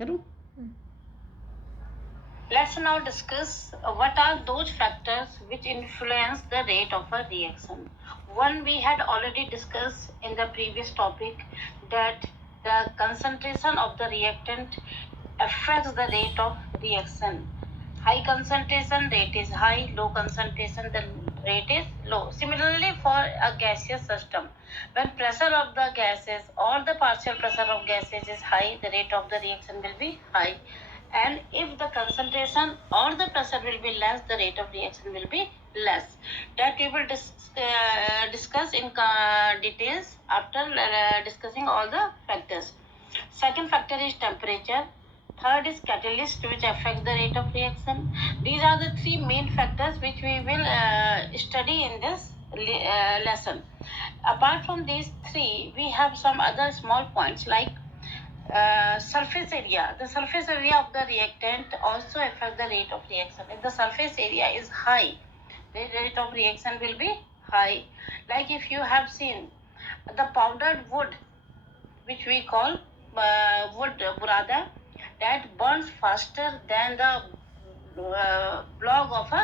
करूं? Let's now discuss what are those factors which influence the rate of a reaction. One we had already discussed in the previous topic, that the concentration of the reactant affects the rate of reaction. High concentration, rate is high; low concentration, the rate is low. Similarly, for a gaseous system, when pressure of the gases or the partial pressure of gases is high, the rate of the reaction will be high. And if the concentration or the pressure will be less, the rate of reaction will be less. That we will discuss in details after discussing all the factors. Second factor is temperature. Third is catalyst, which affects the rate of reaction. These are the three main factors which we will study in this lesson. Apart from these three, we have some other small points like surface area. The surface area of the reactant also affects the rate of reaction. If the surface area is high, the rate of reaction will be high. Like if you have seen the powdered wood, which we call wood burada, that burns faster than the block of a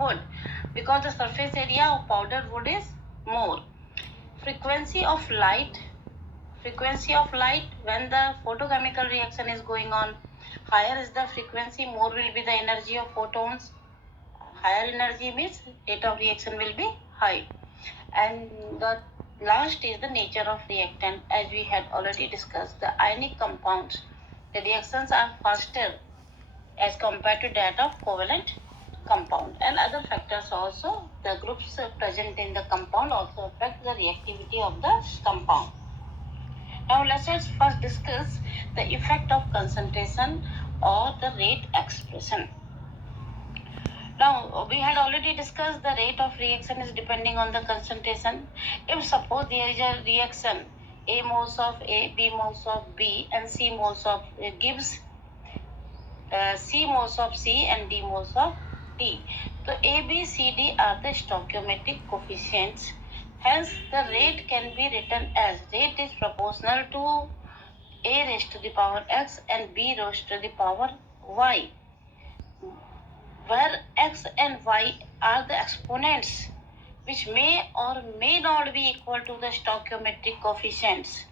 wood, because the surface area of powdered wood is more. Frequency of light. Frequency of light, when the photochemical reaction is going on, higher is the frequency, more will be the energy of photons. Higher energy means rate of reaction will be high. And the last is the nature of reactant. As we had already discussed, the ionic compounds, the reactions are faster as compared to that of covalent compound. And other factors also, the groups present in the compound also affect the reactivity of the compound. Now let us first discuss the effect of concentration or the rate expression. Now we had already discussed the rate of reaction is depending on the concentration. If suppose there is a reaction, A moles of A, B moles of B, and C moles of gives C moles of C and D moles of D. So A, B, C, D are the stoichiometric coefficients. Hence, the rate can be written as rate is proportional to A raised to the power x and B raised to the power y, where x and y are the exponents which may or may not be equal to the stoichiometric coefficients.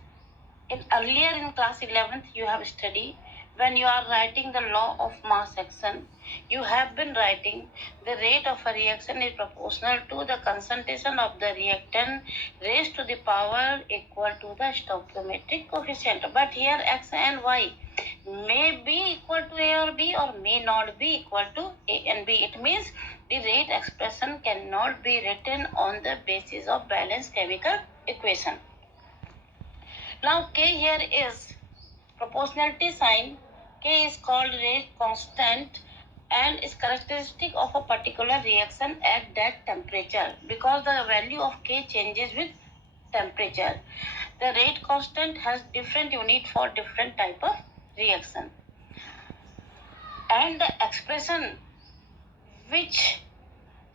Earlier in class 11th, you have studied, when you are writing the law of mass action, you have been writing the rate of a reaction is proportional to the concentration of the reactant raised to the power equal to the stoichiometric coefficient. But here x and y may be equal to A or B or may not be equal to A and B. It means the rate expression cannot be written on the basis of balanced chemical equation. Now K here is proportionality sign. K is called rate constant and is characteristic of a particular reaction at that temperature, because the value of K changes with temperature. The rate constant has different unit for different type of reaction. And the expression which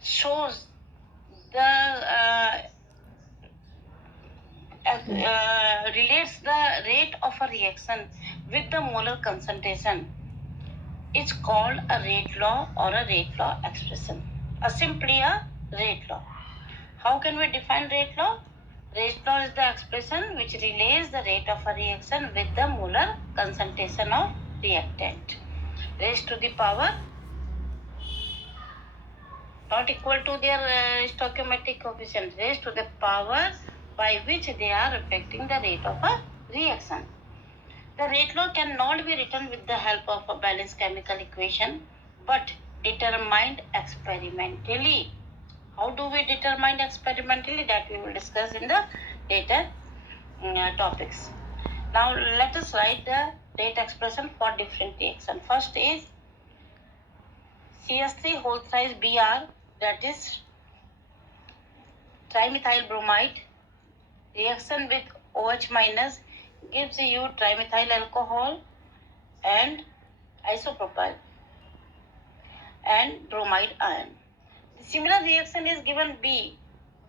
shows the relates the rate of a reaction with the molar concentration, it's called a rate law or a rate law expression. Simply a rate law. How can we define rate law? Rate law is the expression which relates the rate of a reaction with the molar concentration of reactant. Raised to the power not equal to their stoichiometric coefficient, raised to the power by which they are affecting the rate of a reaction. The rate law cannot be written with the help of a balanced chemical equation, but determined experimentally. How do we determine experimentally? That we will discuss in the later topics. Now let us write the rate expression for different reactions. First is CS3 whole thrice Br, that is trimethyl bromide. Reaction with OH minus gives you trimethyl alcohol and isopropyl and bromide ion. The similar reaction is given B,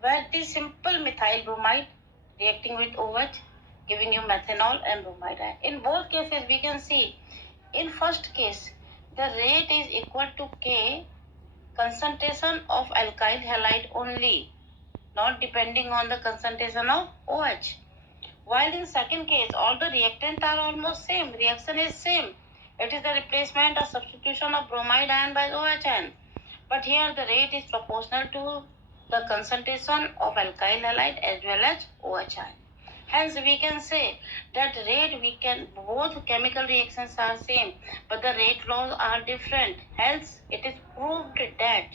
where it is simple methyl bromide reacting with OH, giving you methanol and bromide ion. In both cases, we can see In first case, the rate is equal to K concentration of alkyl halide only, not depending on the concentration of OH. While in second case, all the reactants are almost same. Reaction is same. It is the replacement or substitution of bromide ion by OH. But here the rate is proportional to the concentration of alkyl halide as well as OH ion. Hence we can say that both chemical reactions are same, but the rate laws are different. Hence it is proved that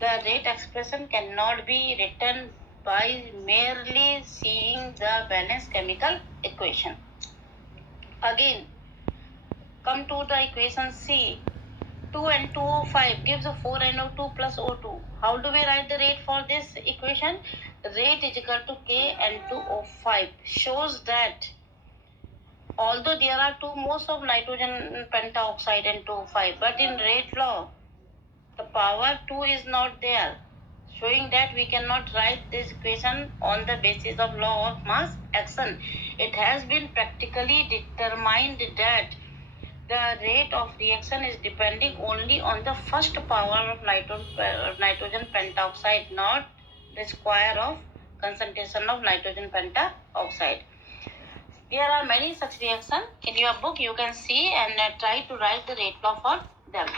the rate expression cannot be written by merely seeing the balanced chemical equation. Again, come to the equation C. 2N2O5 gives a 4NO2 plus O2. How do we write the rate for this equation? Rate is equal to KN2O5. Shows that although there are two moles of nitrogen pentaoxide and 2O5, but in rate law, the power 2 is not there, showing that we cannot write this equation on the basis of law of mass action. It has been practically determined that the rate of reaction is depending only on the first power of nitrogen pentoxide, not the square of concentration of nitrogen pentoxide. There are many such reactions. In your book you can see and try to write the rate law for them.